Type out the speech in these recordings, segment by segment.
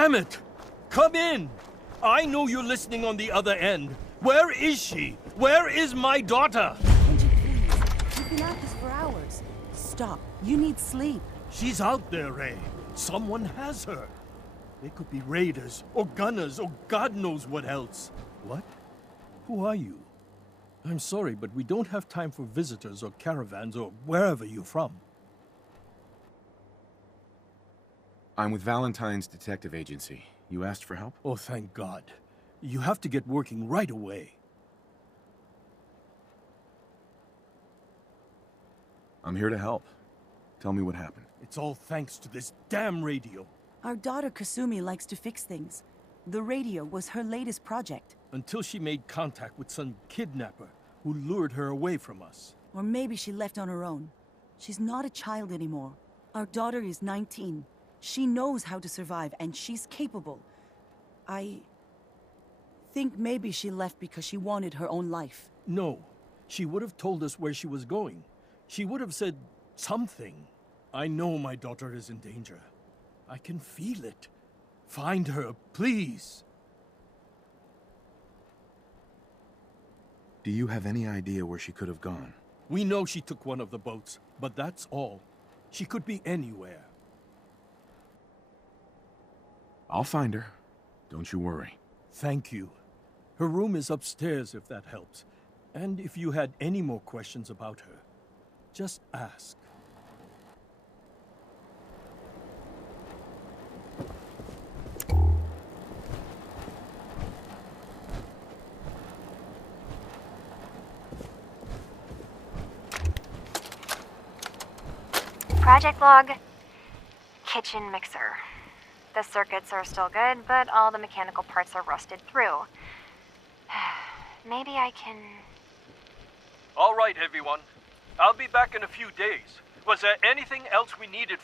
Damn it! Come in! I know you're listening on the other end. Where is she? Where is my daughter? Kenji, please. You've been at this for hours. Stop. You need sleep. She's out there, Ray. Someone has her. They could be raiders, or gunners, or God knows what else. What? Who are you? I'm sorry, but we don't have time for visitors or caravans or wherever you're from. I'm with Valentine's detective agency. You asked for help? Oh, thank God. You have to get working right away. I'm here to help. Tell me what happened. It's all thanks to this damn radio. Our daughter Kasumi likes to fix things. The radio was her latest project. Until she made contact with some kidnapper who lured her away from us. Or maybe she left on her own. She's not a child anymore. Our daughter is 19. She knows how to survive, and she's capable. I think maybe she left because she wanted her own life. No. She would have told us where she was going. She would have said something. I know my daughter is in danger. I can feel it. Find her, please. Do you have any idea where she could have gone? We know she took one of the boats, but that's all. She could be anywhere. I'll find her. Don't you worry. Thank you. Her room is upstairs, if that helps. And if you had any more questions about her, just ask. Project log. Kitchen mixer. The circuits are still good, but all the mechanical parts are rusted through. Maybe I can... All right, everyone. I'll be back in a few days. Was there anything else we needed?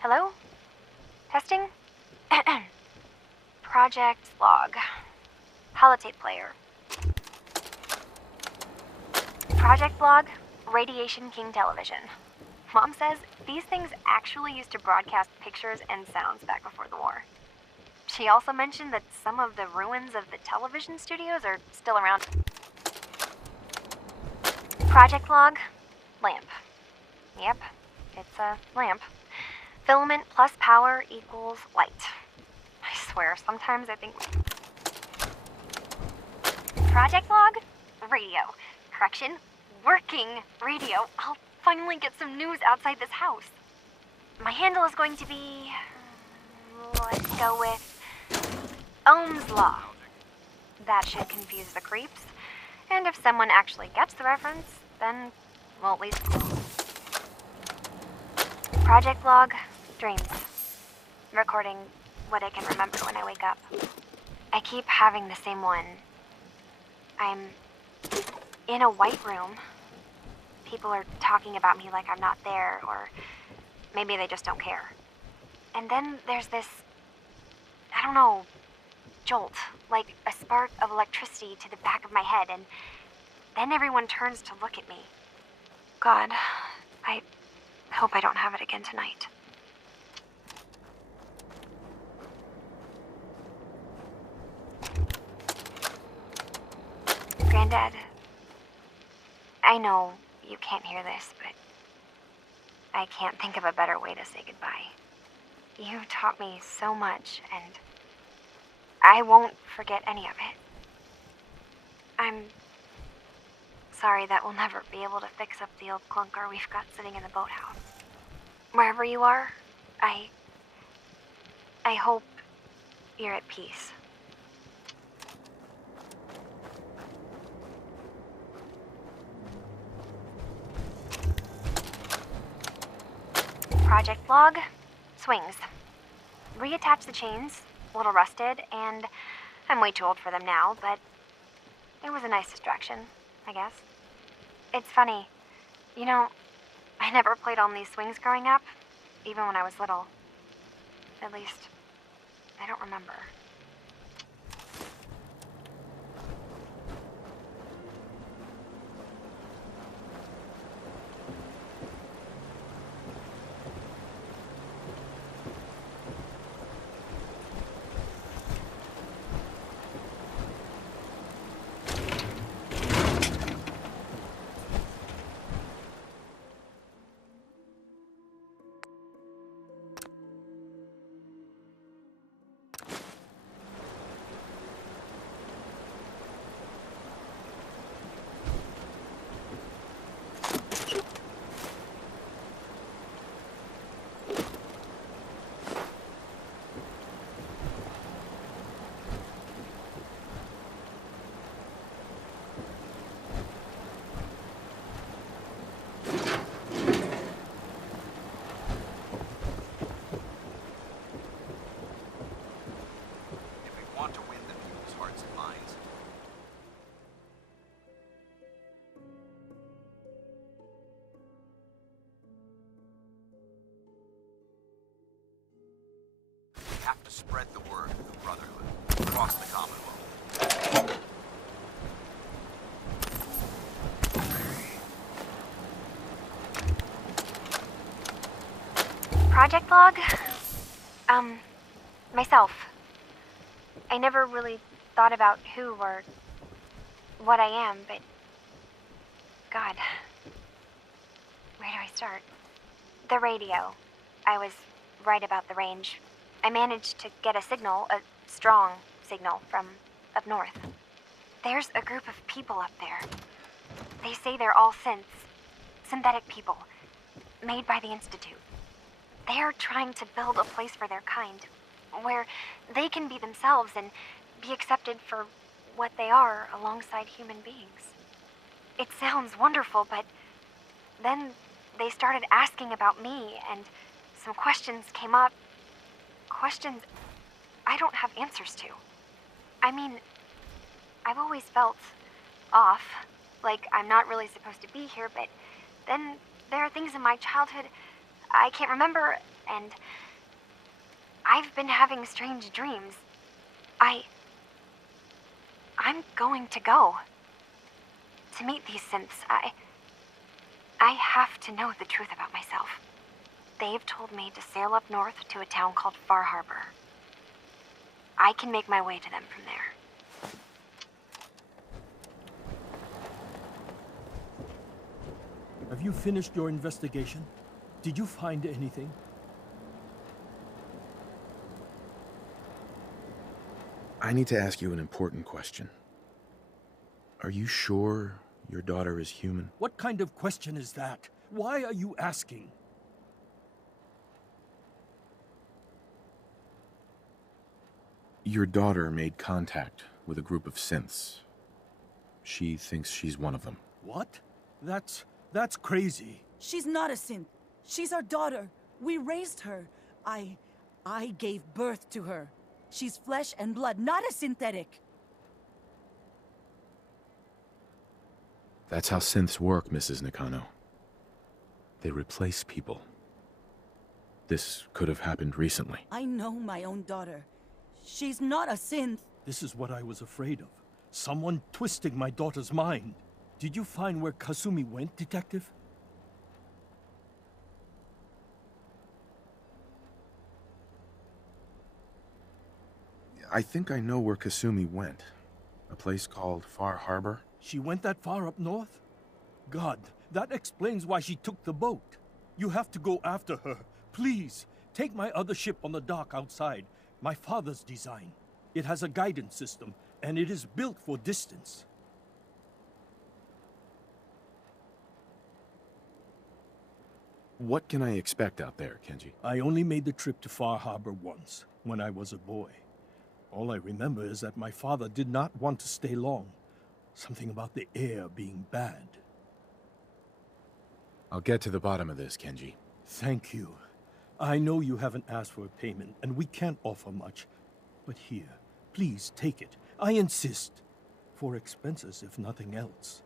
Hello? Testing? Project log. Holotape player. Project log, Radiation King television. Mom says these things actually used to broadcast pictures and sounds back before the war. She also mentioned that some of the ruins of the television studios are still around. Project log, lamp. Yep, it's a lamp. Filament plus power equals light. I swear, sometimes I think... Project log, radio. Correction, working radio. I'll finally get some news outside this house. My handle is going to be... let's go with... Ohm's Law. That should confuse the creeps. And if someone actually gets the reference, then, well, at least... Project log, dreams. Recording what I can remember when I wake up. I keep having the same one. I'm in a white room. People are talking about me like I'm not there, or maybe they just don't care. And then there's this, I don't know, jolt, like a spark of electricity to the back of my head, and then everyone turns to look at me. God, I hope I don't have it again tonight. Granddad, I know you can't hear this, but I can't think of a better way to say goodbye. You taught me so much, and I won't forget any of it. I'm sorry that we'll never be able to fix up the old clunker we've got sitting in the boathouse. Wherever you are, I hope you're at peace. Project log, swings. Reattach the chains, a little rusted, and I'm way too old for them now, but it was a nice distraction, I guess. It's funny, you know, I never played on these swings growing up, even when I was little. At least, I don't remember. have to spread the word of the Brotherhood across the Commonwealth. Project log? Myself. I never really thought about who or what I am, but... God. Where do I start? The radio. I was right about the range. I managed to get a signal, a strong signal, from up north. There's a group of people up there. They say they're all synths. Synthetic people. Made by the Institute. They are trying to build a place for their kind, where they can be themselves and be accepted for what they are alongside human beings. It sounds wonderful, but then they started asking about me, and some questions came up. Questions I don't have answers to. I mean, I've always felt off, like I'm not really supposed to be here, but then there are things in my childhood I can't remember, and I've been having strange dreams. I'm going to go. To meet these synths, I have to know the truth about myself. They've told me to sail up north to a town called Far Harbor. I can make my way to them from there. Have you finished your investigation? Did you find anything? I need to ask you an important question. Are you sure your daughter is human? What kind of question is that? Why are you asking? Your daughter made contact with a group of synths. She thinks she's one of them. What? That's crazy. She's not a synth. She's our daughter. We raised her. I gave birth to her. She's flesh and blood, not a synthetic. That's how synths work, Mrs. Nakano. They replace people. This could have happened recently. I know my own daughter. She's not a synth. This is what I was afraid of. Someone twisting my daughter's mind. Did you find where Kasumi went, Detective? I think I know where Kasumi went. A place called Far Harbor. She went that far up north? God, that explains why she took the boat. You have to go after her. Please, take my other ship on the dock outside. My father's design. It has a guidance system, and it is built for distance. What can I expect out there, Kenji? I only made the trip to Far Harbor once, when I was a boy. All I remember is that my father did not want to stay long. Something about the air being bad. I'll get to the bottom of this, Kenji. Thank you. I know you haven't asked for a payment, and we can't offer much. But here, please take it. I insist. For expenses, if nothing else.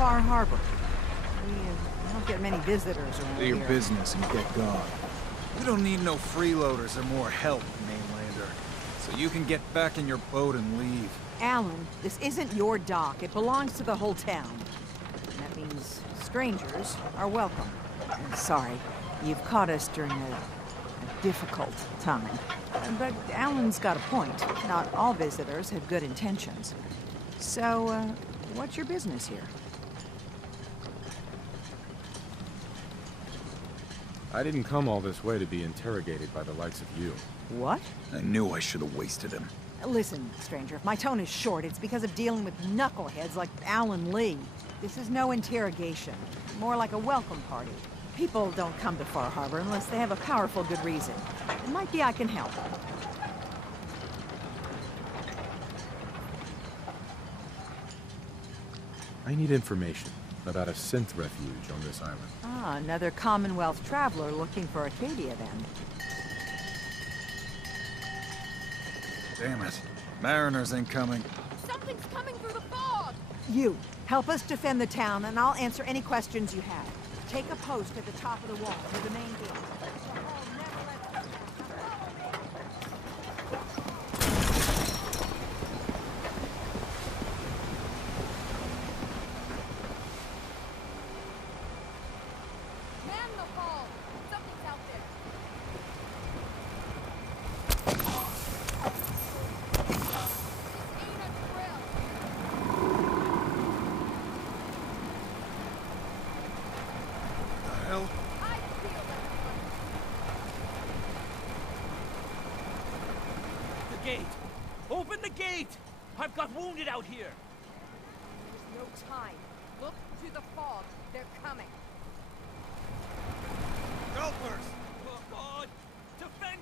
Far Harbor. We don't get many visitors around Do your here. business and get gone. We don't need no freeloaders or more help, mainlander. So you can get back in your boat and leave. Alan, this isn't your dock. It belongs to the whole town. That means strangers are welcome. I'm sorry, you've caught us during a difficult time. But Alan's got a point. Not all visitors have good intentions. So, what's your business here? I didn't come all this way to be interrogated by the likes of you. What? I knew I should have wasted him. Listen, stranger, if my tone is short, it's because of dealing with knuckleheads like Alan Lee. This is no interrogation. More like a welcome party. People don't come to Far Harbor unless they have a powerful good reason. It might be I can help. I need information about a synth refuge on this island. Ah, another Commonwealth traveler looking for Acadia, then. Damn it. Mariners ain't coming. Something's coming through the fog! You, help us defend the town, and I'll answer any questions you have. Take a post at the top of the wall near the main gate. Man the ball! Something's out there! This ain't a drill! The hell? I feel everybody! The gate! Open the gate! I've got wounded out here! There's no time. Look to the fog. They're coming. Helpers! Oh, God! Defend!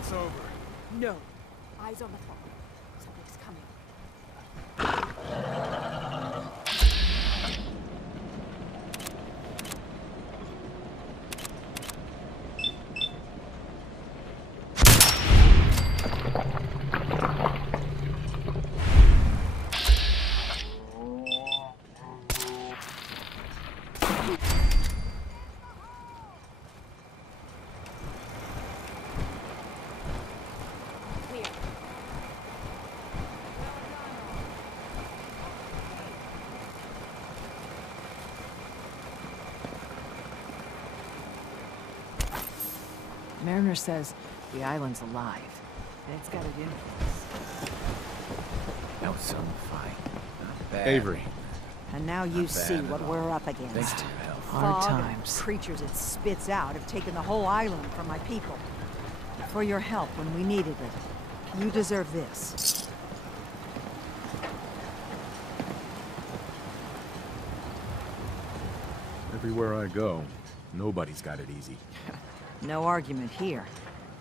It's over. No. Eyes on the fog. Something's coming. Mariner says the island's alive, and it's got an influence. Out some fight. Not bad. Avery. And now you Not see bad at what all. we're up against. Thanks to your help. Hard Hard times. times. Creatures it spits out have taken the whole island from my people. For your help when we needed it. You deserve this. Everywhere I go, nobody's got it easy. No argument here.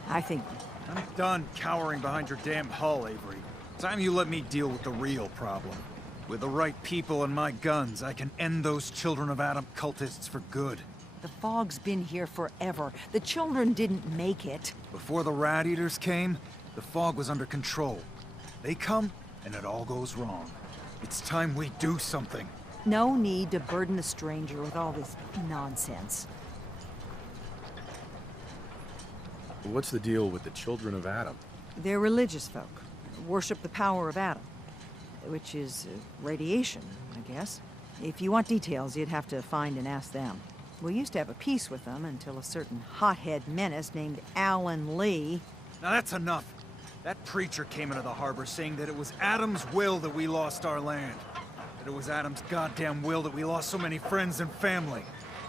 I think I'm done cowering behind your damn hull, Avery. Time you let me deal with the real problem. With the right people and my guns, I can end those Children of Adam cultists for good. the fog's been here forever. The children didn't make it. Before the Rat Eaters came, the fog was under control. They come, and it all goes wrong. It's time we do something. No need to burden the stranger with all this nonsense. What's the deal with the children of Adam? They're religious folk. Worship the power of Adam. Which is radiation, I guess. If you want details, you'd have to find and ask them. We used to have a peace with them until a certain hothead menace named Alan Lee... Now that's enough. That preacher came into the harbor saying that it was Adam's will that we lost our land. That it was Adam's goddamn will that we lost so many friends and family.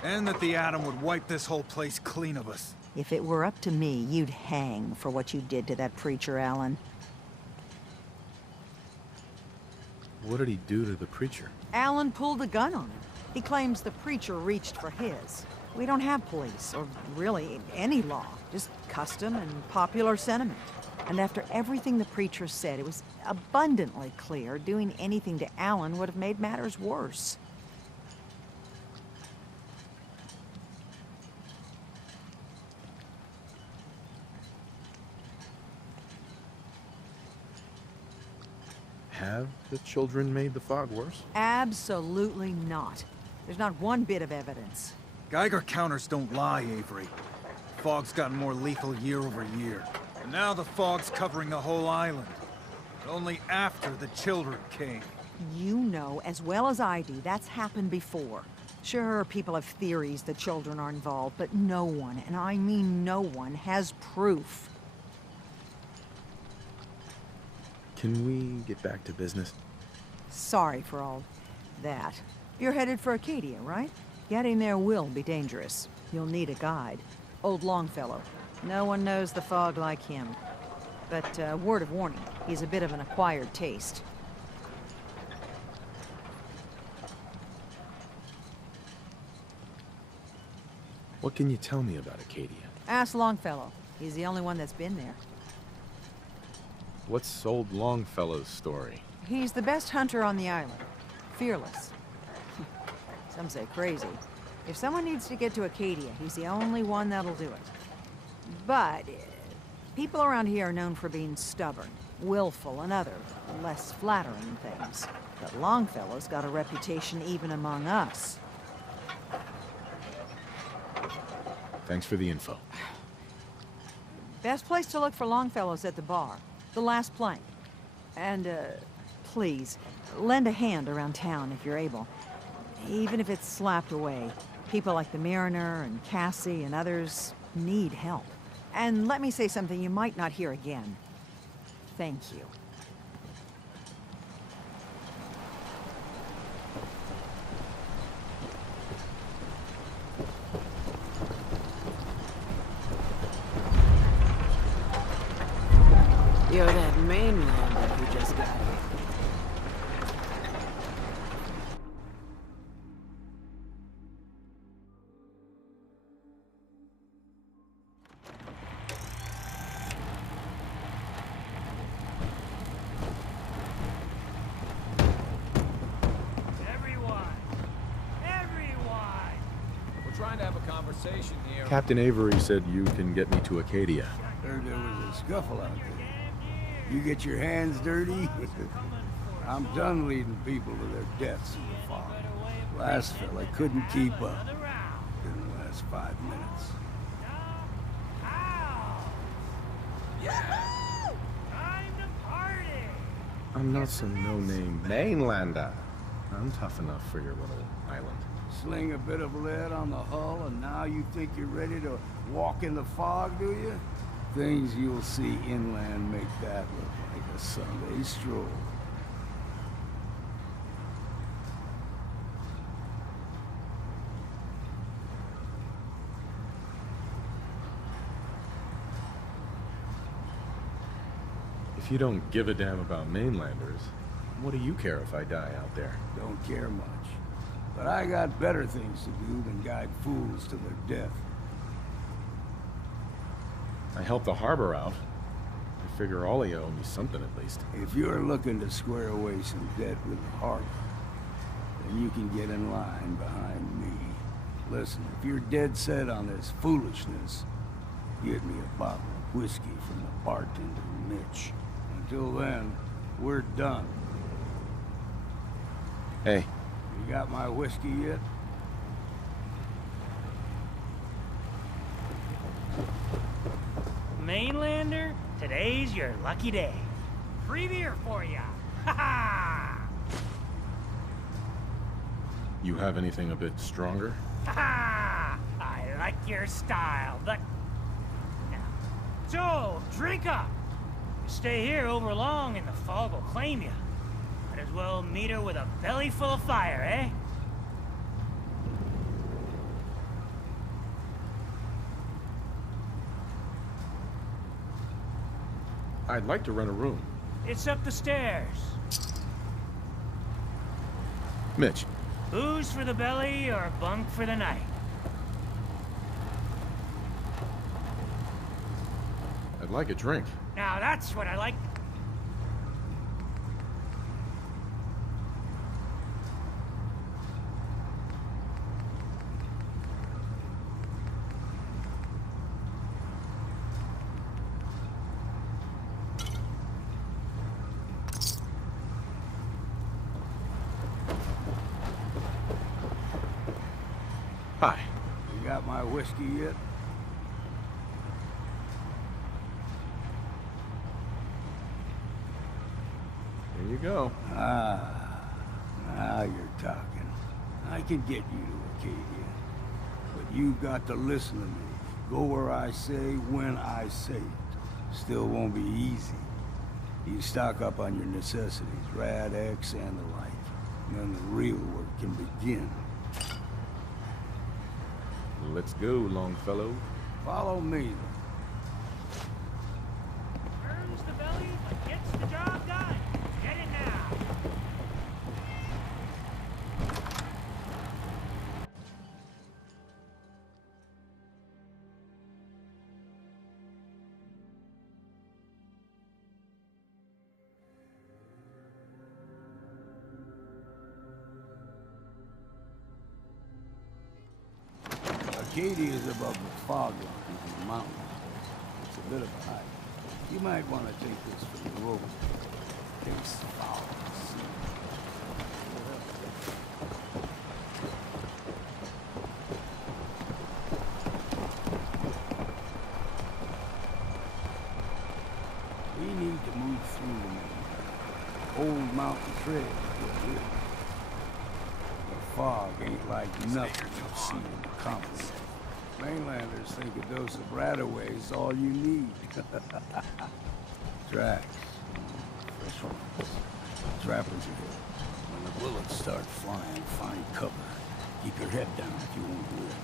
And that the Atom would wipe this whole place clean of us. If it were up to me, you'd hang for what you did to that preacher, Alan. What did he do to the preacher? Alan pulled a gun on him. He claims the preacher reached for his. We don't have police, or really any law. Just custom and popular sentiment. And after everything the preacher said, it was abundantly clear doing anything to Alan would have made matters worse. Have the children made the fog worse? Absolutely not. There's not one bit of evidence. Geiger counters don't lie, Avery. Fog's gotten more lethal year over year. And now the fog's covering the whole island. But only after the children came. You know as well as I do that's happened before. Sure, people have theories the children are involved, but no one, and I mean no one, has proof. Can we get back to business? Sorry for all that. You're headed for Acadia, right? Getting there will be dangerous. You'll need a guide. Old Longfellow. No one knows the fog like him. But, word of warning, he's a bit of an acquired taste. What can you tell me about Acadia? Ask Longfellow. He's the only one that's been there. What's old Longfellow's story? He's the best hunter on the island. Fearless. Some say crazy. If someone needs to get to Acadia, he's the only one that'll do it. But people around here are known for being stubborn, willful, and other, less flattering things. But Longfellow's got a reputation even among us. Thanks for the info. Best place to look for Longfellow's at the bar. The last plank. And, please, lend a hand around town if you're able. Even if it's slapped away. People like the Mariner and Cassie and others need help. And let me say something you might not hear again. Thank you. You're that mainlander who just got here. Captain Avery said you can get me to Acadia. Heard there was a scuffle out there. You get your hands dirty? I'm done leading people to their deaths in the fog. Last fella couldn't keep up. Didn't last 5 minutes. I'm not some no-name mainlander. I'm tough enough for your little island. Sling a bit of lead on the hull, and now you think you're ready to walk in the fog, do you? Things you'll see inland make that look like a Sunday stroll. If you don't give a damn about mainlanders, what do you care if I die out there? Don't care much. But I got better things to do than guide fools to their death. I helped the harbor out. I figure all of you owe me something at least. If you're looking to square away some debt with the harbor, then you can get in line behind me. Listen, if you're dead set on this foolishness, get me a bottle of whiskey from the bartender, Mitch. Until then, we're done. Hey. You got my whiskey yet? Mainlander, today's your lucky day. Free beer for ya. Ha ha! You have anything a bit stronger? Ha ha! I like your style, but... Now, so, drink up! You stay here over long and the fog will claim you. Might as well meet her with a belly full of fire, eh? I'd like to rent a room. It's up the stairs. Mitch. Booze for the belly or bunk for the night? I'd like a drink. Now that's what I like. Hi. You got my whiskey yet? Here you go. Ah, now you're talking. I can get you to Acadia. But you got to listen to me. Go where I say, when I say it. Still won't be easy. You stock up on your necessities, Rad X and the like. And then the real work can begin. Let's go, Longfellow. Follow me. Burns the belly, but gets the job done. Get it now. Acadia is above the fog line in the mountains. It's a bit of a hike. You might want to take this for the road. It's foul. We need to move through the old mountain trail. The fog ain't like nothing you've seen in the Commonwealth. Mainlanders think a dose of Radaway is all you need. Tracks. Fresh ones. Trappers ahead. When the bullets start flying, find cover. Keep your head down if you want to live.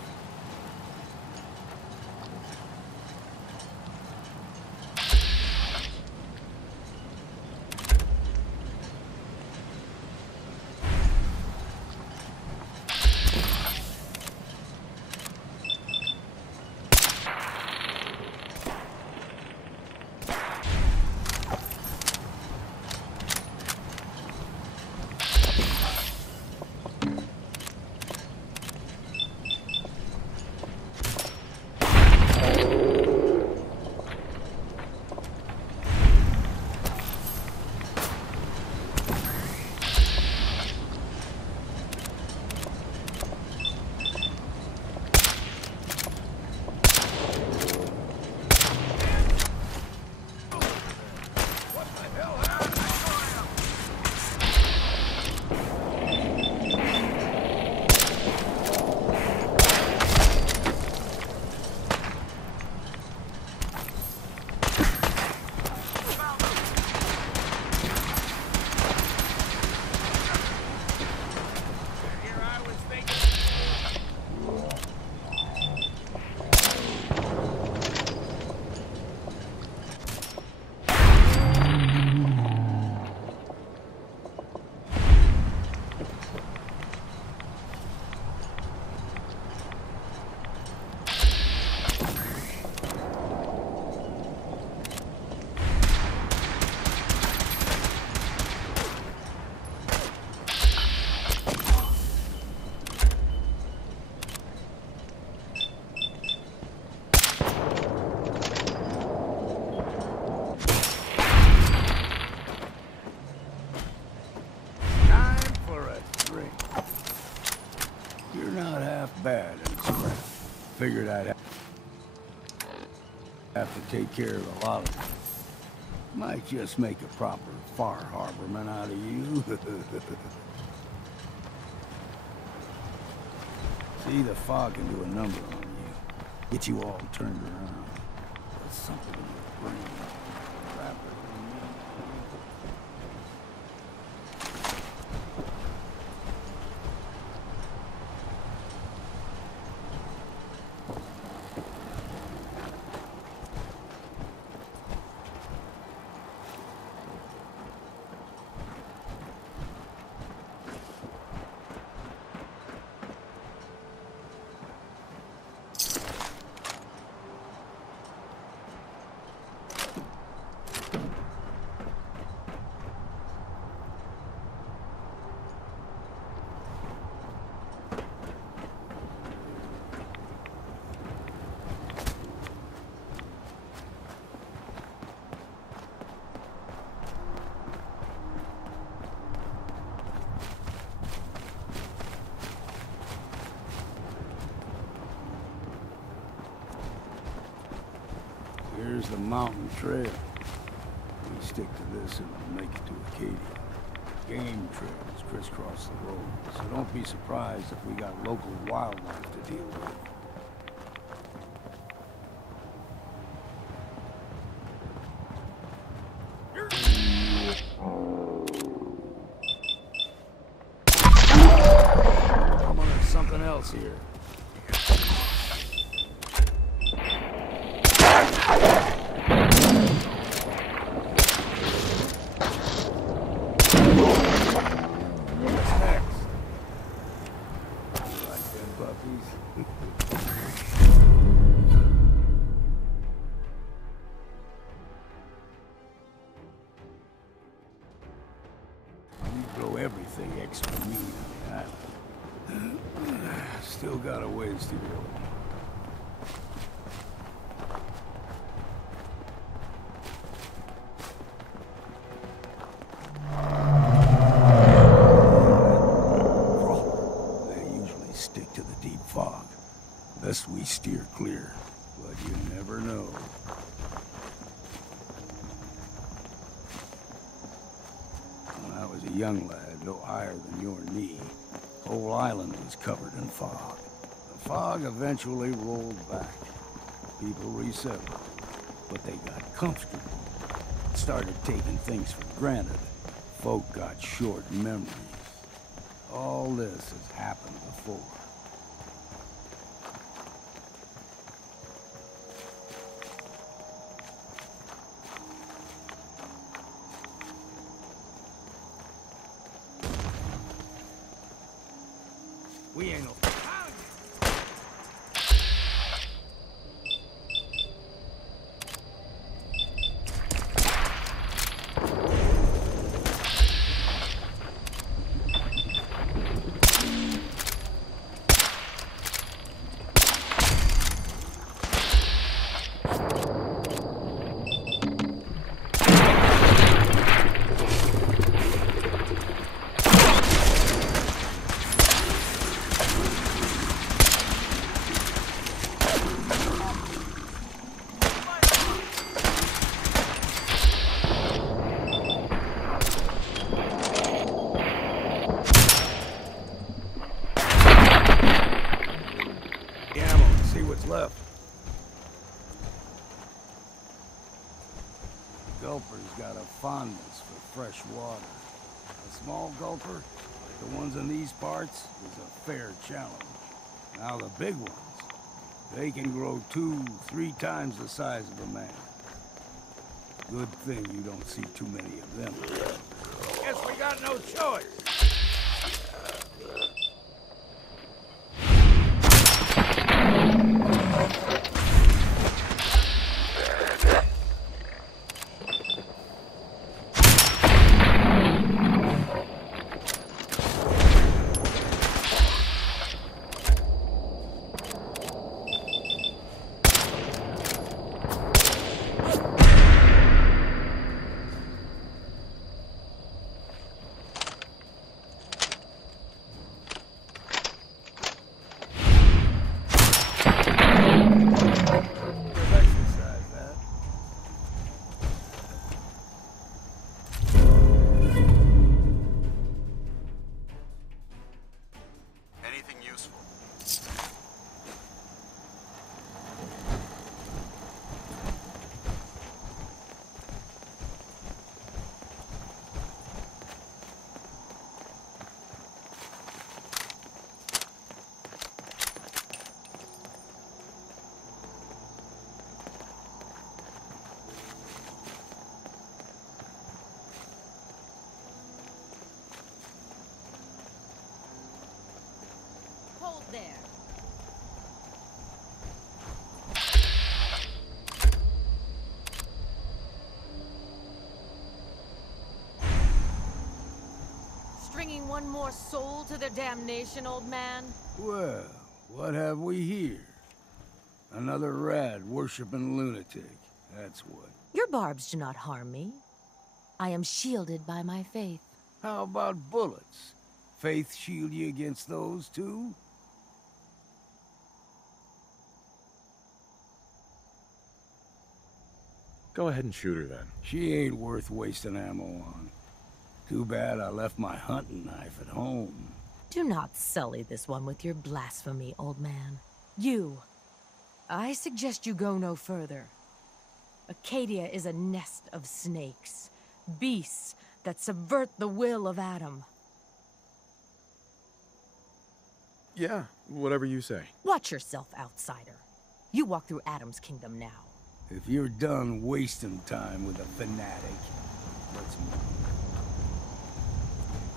You're not half bad at scrap. Figured I'd have to take care of a lot of them. Might just make a proper far harborman out of you. See, the fog can do a number on you. Get you all turned around. There's something in your brain. Here's the mountain trail. We stick to this and we'll make it to Acadia. Game trails crisscross the road, so don't be surprised if we got local wildlife to deal with. Come on, there's something else here. Everything extra meat on the island. Still got a ways to go. They usually stick to the deep fog. Best we steer clear, but you never know. When I was a young lad, no higher than your knee, whole island was covered in fog. The fog eventually rolled back. People resettled, but they got comfortable. Started taking things for granted. Folk got short memories. All this has happened before. We ain't no... left. Gulper's got a fondness for fresh water. A small gulper, like the ones in these parts, is a fair challenge. Now the big ones, they can grow 2-3 times the size of a man. Good thing you don't see too many of them. Guess we got no choice. hold there. Stringing one more soul to their damnation, old man? Well, what have we here? Another rad-worshipping lunatic, that's what. Your barbs do not harm me. I am shielded by my faith. How about bullets? Faith shield you against those, too? Go ahead and shoot her then. She ain't worth wasting ammo on. Too bad I left my hunting knife at home. Do not sully this one with your blasphemy, old man. You. I suggest you go no further. Acadia is a nest of snakes. Beasts that subvert the will of Adam. Yeah, whatever you say. Watch yourself, outsider. You walk through Adam's kingdom now. If you're done wasting time with a fanatic, let's move.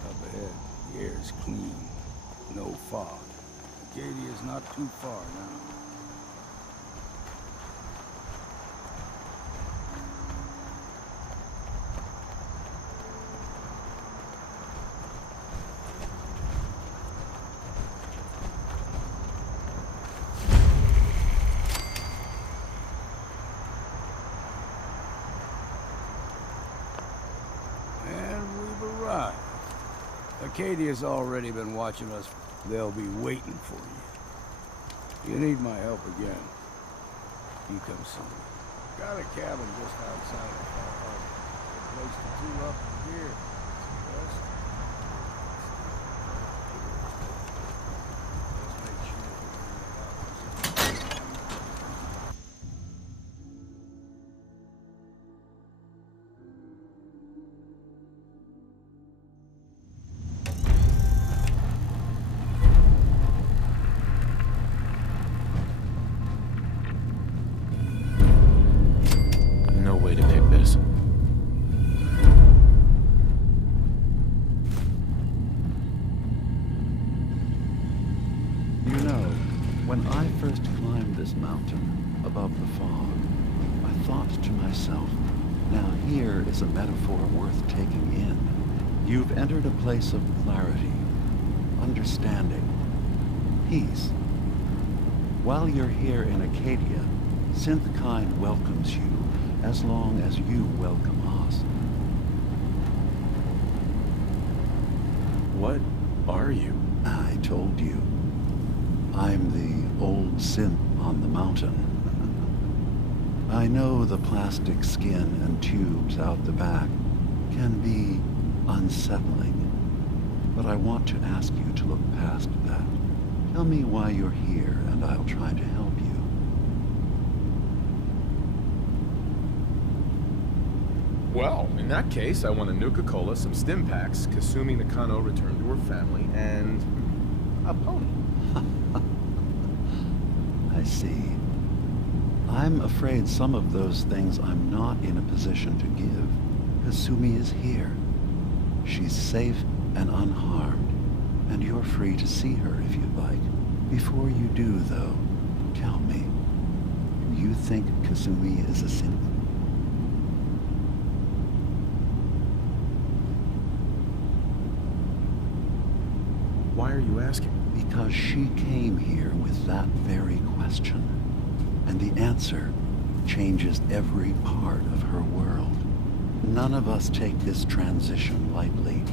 Up ahead, the air's clean. No fog. Acadia's not too far now. Acadia's already been watching us. They'll be waiting for you. You need my help again. You come see me. Got a cabin just outside of our harbor. A place to tool up from here. West. Let's make sure is a metaphor worth taking in. You've entered a place of clarity, understanding, peace. While you're here in Acadia, Synth-kind welcomes you as long as you welcome us. What are you? I told you. I'm the old synth on the mountain. I know the plastic skin and tubes out the back can be unsettling, but I want to ask you to look past that. Tell me why you're here, and I'll try to help you. Well, in that case, I want a Nuka-Cola, some stim packs, Kasumi Nakano returned to her family, and a pony. I see. I'm afraid some of those things I'm not in a position to give. Kasumi is here. She's safe and unharmed, and you're free to see her if you'd like. Before you do, though, tell me, do you think Kasumi is a synth? Why are you asking? Because she came here with that very question. And the answer changes every part of her world. None of us take this transition lightly.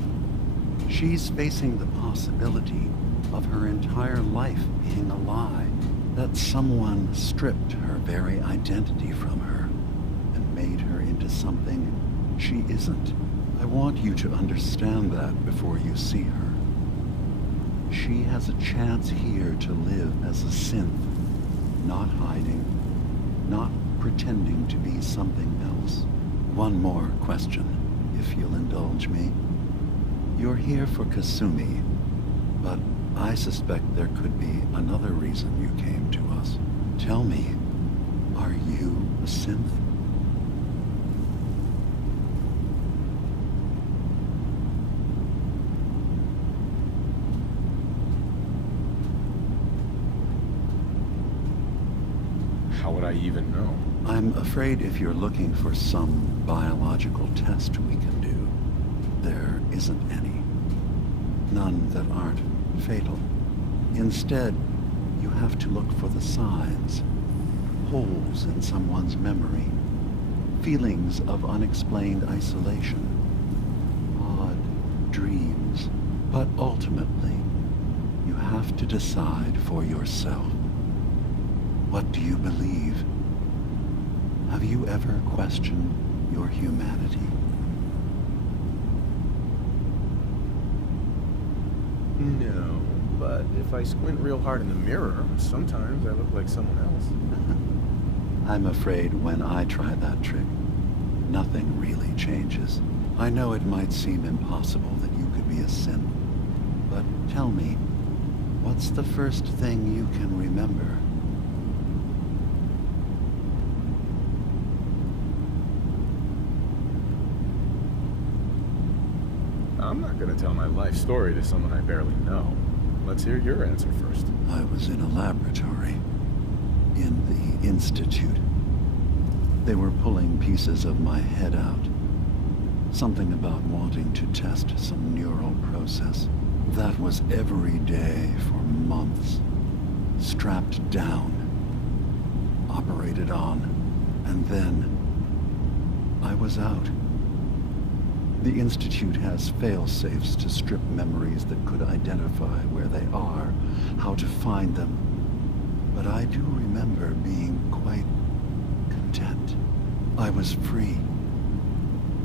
She's facing the possibility of her entire life being a lie, that someone stripped her very identity from her and made her into something she isn't. I want you to understand that before you see her. She has a chance here to live as a synth, not hiding, not pretending to be something else. One more question, if you'll indulge me. You're here for Kasumi, but I suspect there could be another reason you came to us. Tell me, are you a synth? How would I even know? I'm afraid if you're looking for some biological test we can do, there isn't any. None that aren't fatal. Instead, you have to look for the signs, holes in someone's memory, feelings of unexplained isolation, odd dreams. But ultimately, you have to decide for yourself. What do you believe? Have you ever questioned your humanity? No, but if I squint real hard in the mirror, sometimes I look like someone else. I'm afraid when I try that trick, nothing really changes. I know it might seem impossible that you could be a sin, but tell me, what's the first thing you can remember? I'm not gonna tell my life story to someone I barely know. Let's hear your answer first. I was in a laboratory. In the Institute. They were pulling pieces of my head out. Something about wanting to test some neural process. That was every day for months. Strapped down. Operated on. And then I was out. The Institute has fail-safes to strip memories that could identify where they are, how to find them. But I do remember being quite content. I was free.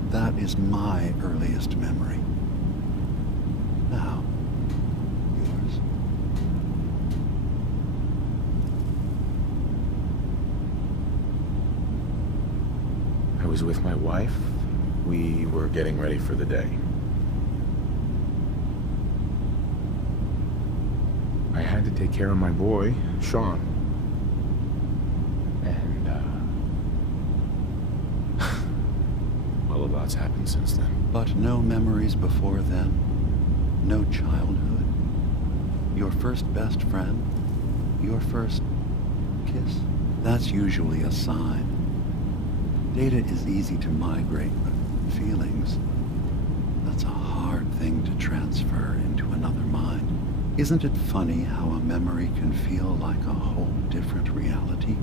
That is my earliest memory. Now, yours. I was with my wife. We were getting ready for the day. I had to take care of my boy, Sean. And, well, a lot's happened since then. But no memories before then? No childhood? Your first best friend? Your first kiss? That's usually a sign. Data is easy to migrate, but feelings, that's a hard thing to transfer into another mind. Isn't it funny how a memory can feel like a whole different reality?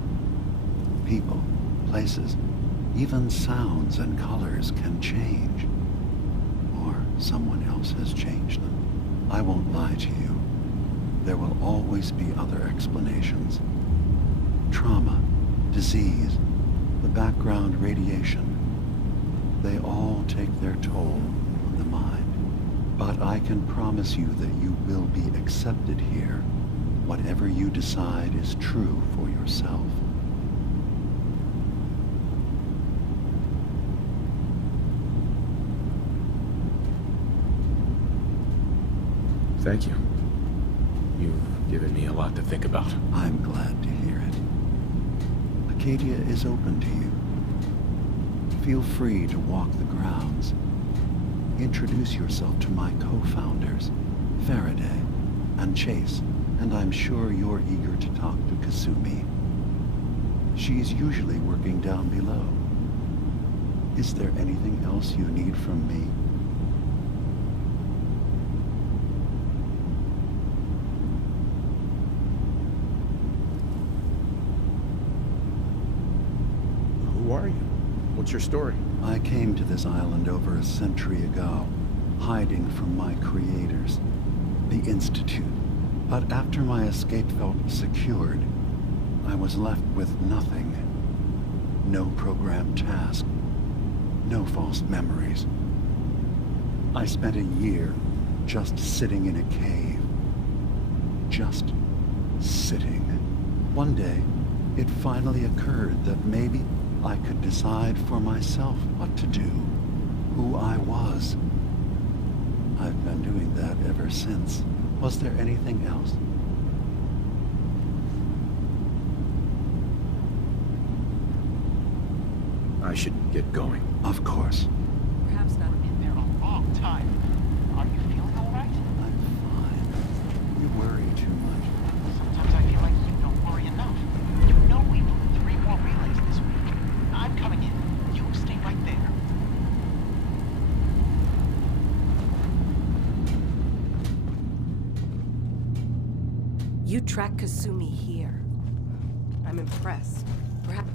People, places, even sounds and colors can change. Or someone else has changed them. I won't lie to you. There will always be other explanations. Trauma, disease, the background radiation. They all take their toll on the mind. But I can promise you that you will be accepted here, whatever you decide is true for yourself. Thank you. You've given me a lot to think about. I'm glad to hear it. Acadia is open to you. Feel free to walk the grounds. Introduce yourself to my co-founders, Faraday and Chase, and I'm sure you're eager to talk to Kasumi. She's usually working down below. Is there anything else you need from me? Who are you? What's your story? I came to this island over a century ago, hiding from my creators, the Institute. But after my escape felt secured, I was left with nothing. No programmed task. No false memories. I spent a year just sitting in a cave. Just sitting. One day, it finally occurred that maybe I could decide for myself what to do, who I was. I've been doing that ever since. Was there anything else? I should get going. Of course. Perhaps not in there a long time. Are you feeling all right? I'm fine. You worry too much. Sometimes I feel like you don't worry enough. You know we blew 3 track Kasumi here. I'm impressed. Perhaps...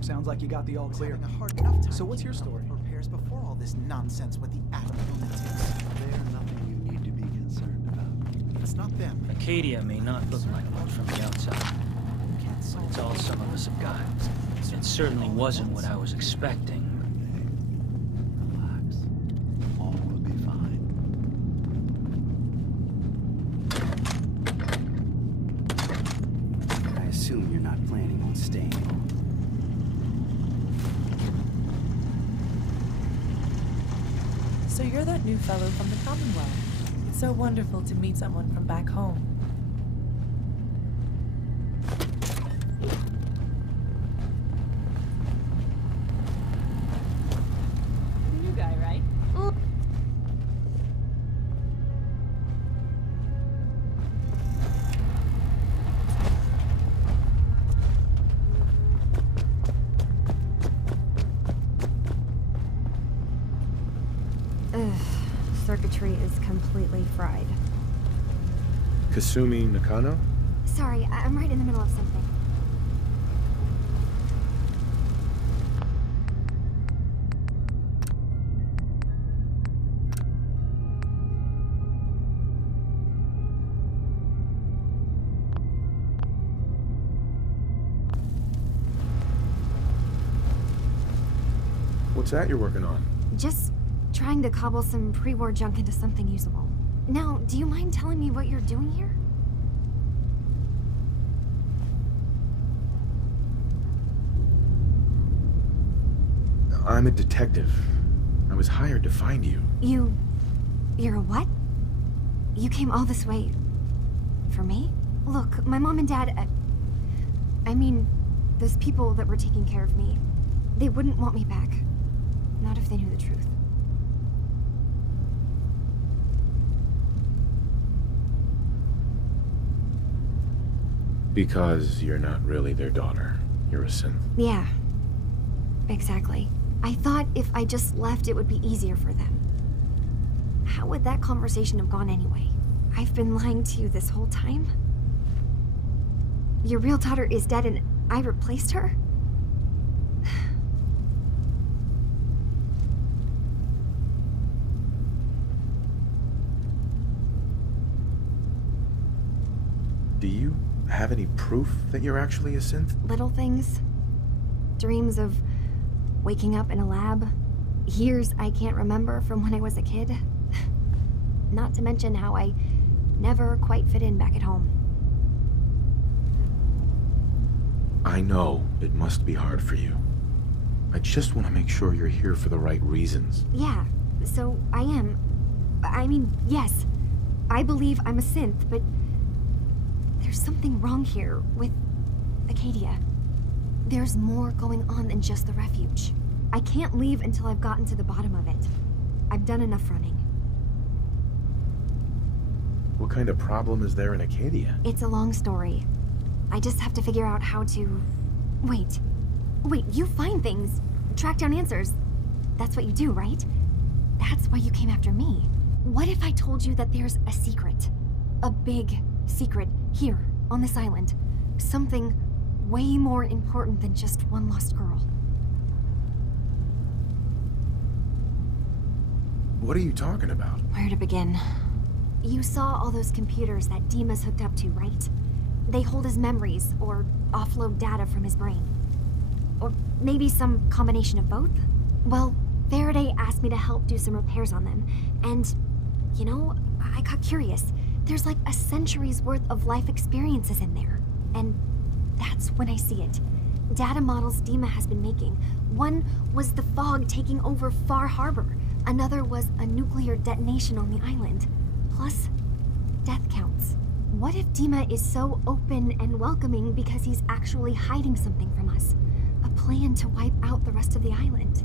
Sounds like you got the all clear. So what's your story? Repairs before all this nonsense with the atom lunatics. They're nothing you need to be concerned about. It's not them. Acadia may not look like much from the outside. It's all some of us have got. It certainly wasn't what I was expecting. Relax. All will be fine. I assume you're not planning on staying. So you're that new fellow from the Commonwealth. It's so wonderful to meet someone from back home. New guy, right? Circuitry is completely fried. Kasumi Nakano? Sorry, I'm right in the middle of something. What's that you're working on? Just trying to cobble some pre-war junk into something usable. Now, do you mind telling me what you're doing here? I'm a detective. I was hired to find you. You're a what? You came all this way... for me? Look, my mom and dad... I mean, those people that were taking care of me, they wouldn't want me back. Not if they knew the truth. Because you're not really their daughter. You're a synth. Yeah. Exactly. I thought if I just left, it would be easier for them. How would that conversation have gone anyway? I've been lying to you this whole time? Your real daughter is dead and I replaced her? Do you have any proof that you're actually a synth? Little things. Dreams of waking up in a lab. Years I can't remember from when I was a kid. Not to mention how I never quite fit in back at home. I know it must be hard for you. I just want to make sure you're here for the right reasons. Yeah, so I am. I mean, yes. I believe I'm a synth, but there's something wrong here with Acadia. There's more going on than just the refuge. I can't leave until I've gotten to the bottom of it. I've done enough running. What kind of problem is there in Acadia? It's a long story. I just have to figure out how to... Wait, you find things, track down answers. That's what you do, right? That's why you came after me. What if I told you that there's a secret? A big secret here, on this island. Something way more important than just one lost girl. What are you talking about? Where to begin? You saw all those computers that Dima's hooked up to, right? They hold his memories, or offload data from his brain. Or maybe some combination of both? Well, Faraday asked me to help do some repairs on them, and, you know, I got curious. There's like a century's worth of life experiences in there. And that's when I see it. Data models Dima has been making. One was the fog taking over Far Harbor. Another was a nuclear detonation on the island. Plus, death counts. What if Dima is so open and welcoming because he's actually hiding something from us? A plan to wipe out the rest of the island?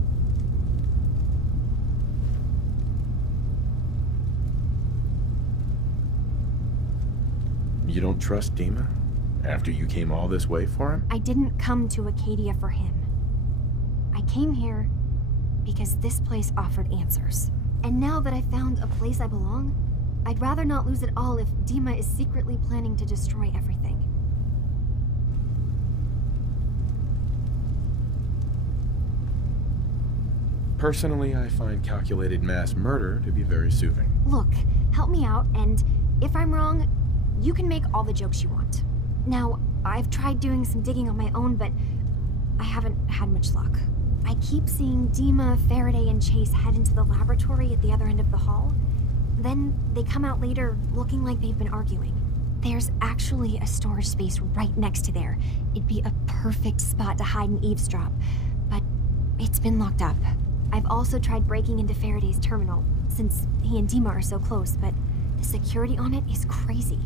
You don't trust Dima? After you came all this way for him? I didn't come to Acadia for him. I came here because this place offered answers. And now that I found a place I belong, I'd rather not lose it all if Dima is secretly planning to destroy everything. Personally, I find calculated mass murder to be very soothing. Look, help me out, and if I'm wrong, you can make all the jokes you want. Now, I've tried doing some digging on my own, but I haven't had much luck. I keep seeing Dima, Faraday, and Chase head into the laboratory at the other end of the hall. Then they come out later looking like they've been arguing. There's actually a storage space right next to there. It'd be a perfect spot to hide and eavesdrop, but it's been locked up. I've also tried breaking into Faraday's terminal, since he and Dima are so close, but the security on it is crazy.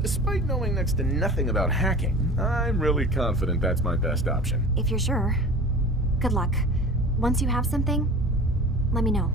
Despite knowing next to nothing about hacking, I'm really confident that's my best option. If you're sure. Good luck. Once you have something, let me know.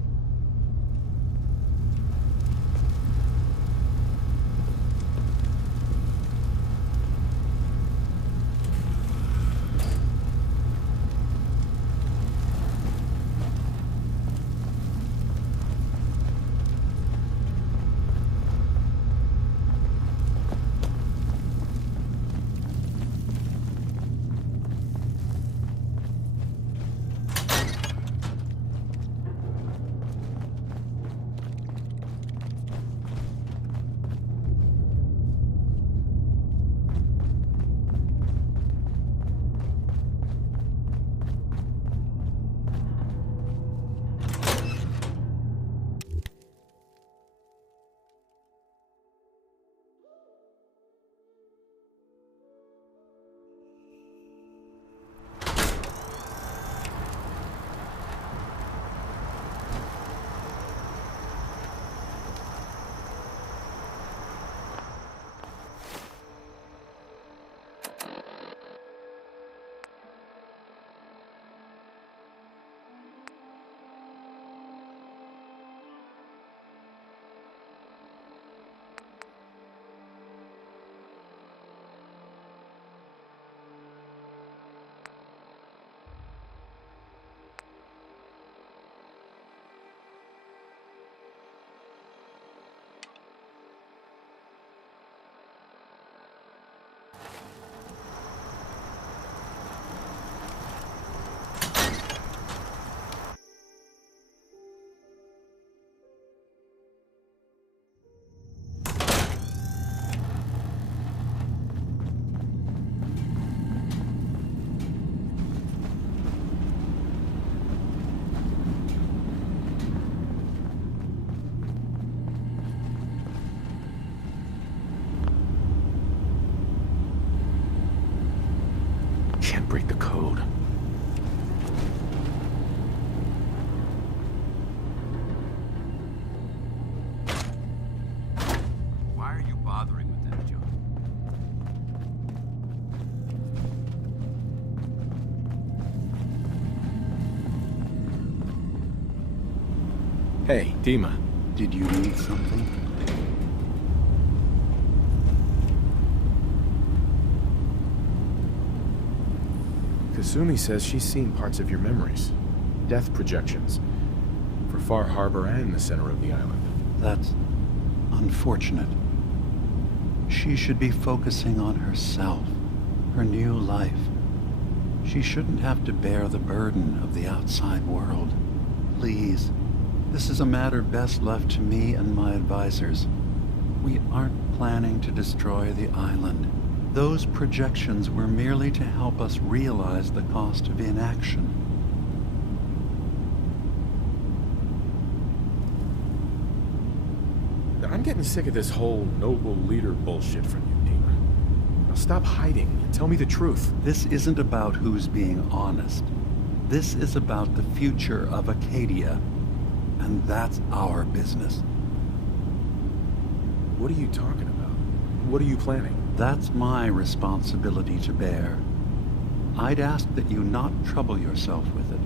Can't break the code. Why are you bothering with that junk? Hey, Dima. Did you need something? Kasumi says she's seen parts of your memories. Death projections. For Far Harbor and the center of the island. That's unfortunate. She should be focusing on herself, her new life. She shouldn't have to bear the burden of the outside world. Please, this is a matter best left to me and my advisors. We aren't planning to destroy the island. Those projections were merely to help us realize the cost of inaction. I'm getting sick of this whole noble leader bullshit from you, Dima. Now stop hiding and tell me the truth. This isn't about who's being honest. This is about the future of Acadia. And that's our business. What are you talking about? what are you planning? That's my responsibility to bear. I'd ask that you not trouble yourself with it.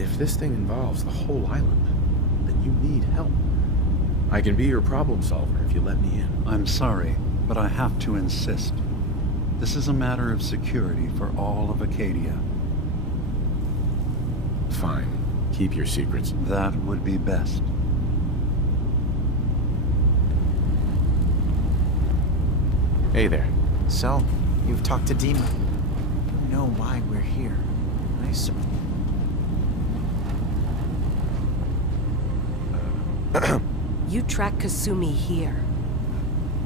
If this thing involves the whole island, then you need help. I can be your problem solver if you let me in. I'm sorry, but I have to insist. This is a matter of security for all of Acadia. Fine. Keep your secrets. That would be best. Hey there. So, you've talked to Dima. You know why we're here. You track Kasumi here.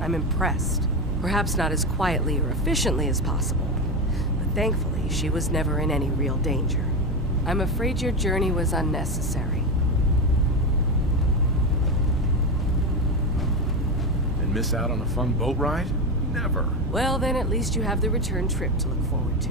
I'm impressed. Perhaps not as quietly or efficiently as possible, but thankfully she was never in any real danger. I'm afraid your journey was unnecessary. And miss out on a fun boat ride? Never. Well, then at least you have the return trip to look forward to.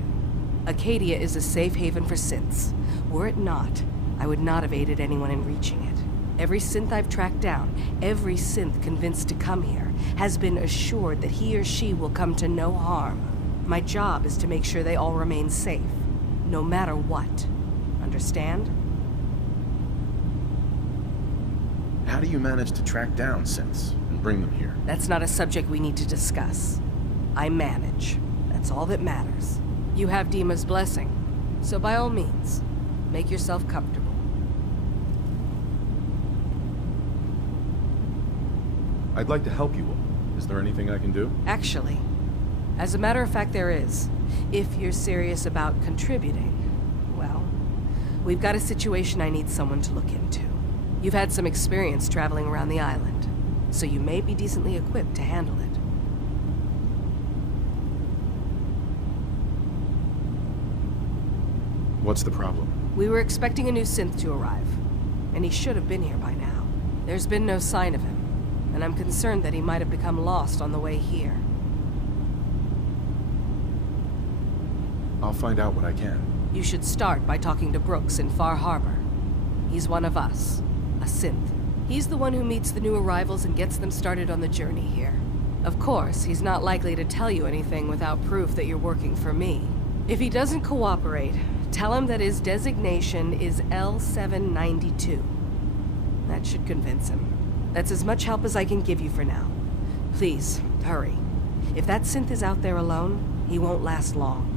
Acadia is a safe haven for synths. Were it not, I would not have aided anyone in reaching it. Every synth I've tracked down, every synth convinced to come here, has been assured that he or she will come to no harm. My job is to make sure they all remain safe, no matter what. Understand? How do you manage to track down synths and bring them here? That's not a subject we need to discuss. I manage. That's all that matters. You have Dima's blessing, so by all means, make yourself comfortable. I'd like to help you all. Is there anything I can do? Actually, as a matter of fact, there is. If you're serious about contributing, well, we've got a situation I need someone to look into. You've had some experience traveling around the island, so you may be decently equipped to handle it. What's the problem? We were expecting a new synth to arrive, and he should have been here by now. There's been no sign of him, and I'm concerned that he might have become lost on the way here. I'll find out what I can. You should start by talking to Brooks in Far Harbor. He's one of us, a synth. He's the one who meets the new arrivals and gets them started on the journey here. Of course, he's not likely to tell you anything without proof that you're working for me. If he doesn't cooperate, tell him that his designation is L792. That should convince him. That's as much help as I can give you for now. Please, hurry. If that synth is out there alone, he won't last long.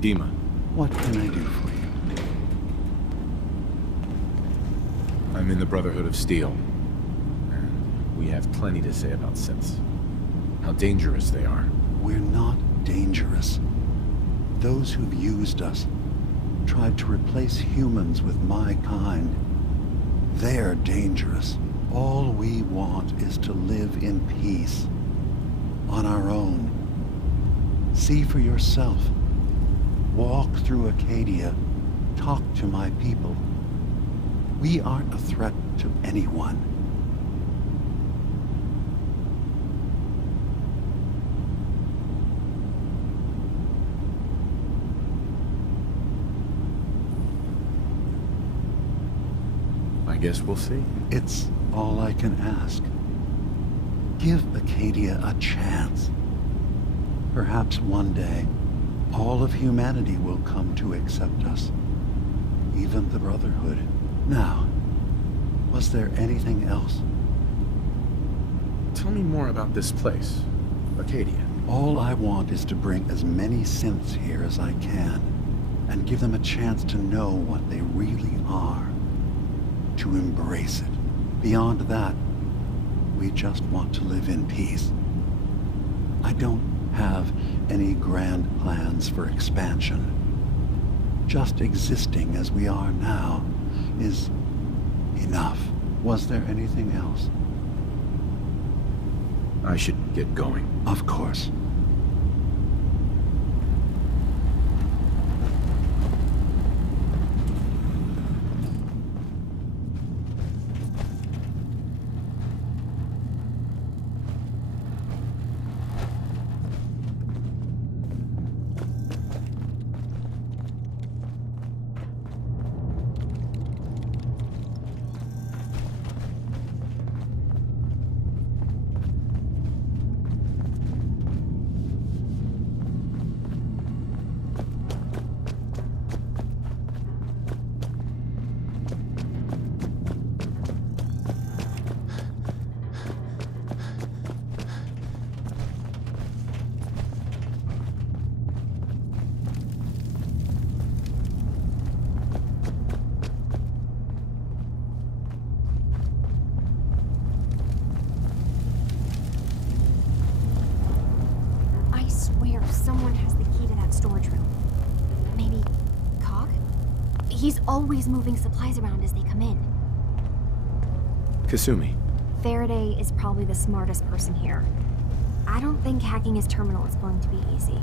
Dima. What can I do for you? I'm in the Brotherhood of Steel. And we have plenty to say about synths. How dangerous they are. We're not dangerous. Those who've used us, tried to replace humans with my kind, they're dangerous. All we want is to live in peace. On our own. See for yourself. Walk through Acadia. Talk to my people. We aren't a threat to anyone. I guess we'll see. It's all I can ask. Give Acadia a chance. Perhaps one day, all of humanity will come to accept us. Even the Brotherhood. Now, was there anything else? Tell me more about this place, Acadia. All I want is to bring as many synths here as I can, and give them a chance to know what they really are. To embrace it. Beyond that, we just want to live in peace. I don't have any grand plans for expansion. Just existing as we are now is enough. Was there anything else? I should get going. Of course. swear someone has the key to that storage room. Maybe Cog? He's always moving supplies around as they come in. Kasumi. Faraday is probably the smartest person here. I don't think hacking his terminal is going to be easy.